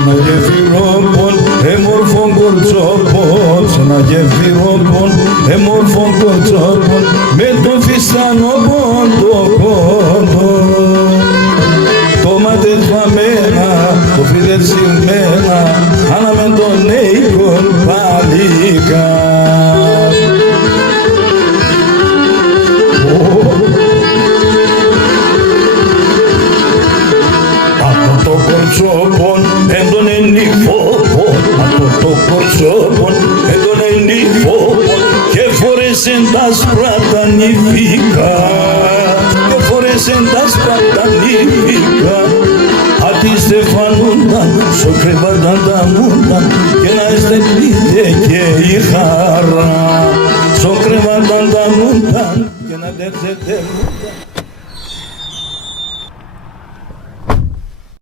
ένα γεφυρόπον έμορφων κορτσόπον, σ' ένα γεφυρόπον έμορφων κορτσόπον, με το φυστανόπον το κόντο. Το ματεσβαμένα, το φιδερσιμένα, άναμε τον νέικον παλίκα. Το κορτσόπον εν τον ενυφόπον, το κορτσόπον εν τον ενυφόπον, και φορέσεν τα σπράτα νηφικά, και φορέσεν τα σπράτα νηφικά. Άτι στεφανούνταν, σοκρεβάταν τα μούνταν, και να εστεπλείται και η χαρά. Σοκρεβάταν τα μούνταν, και να δέρτεται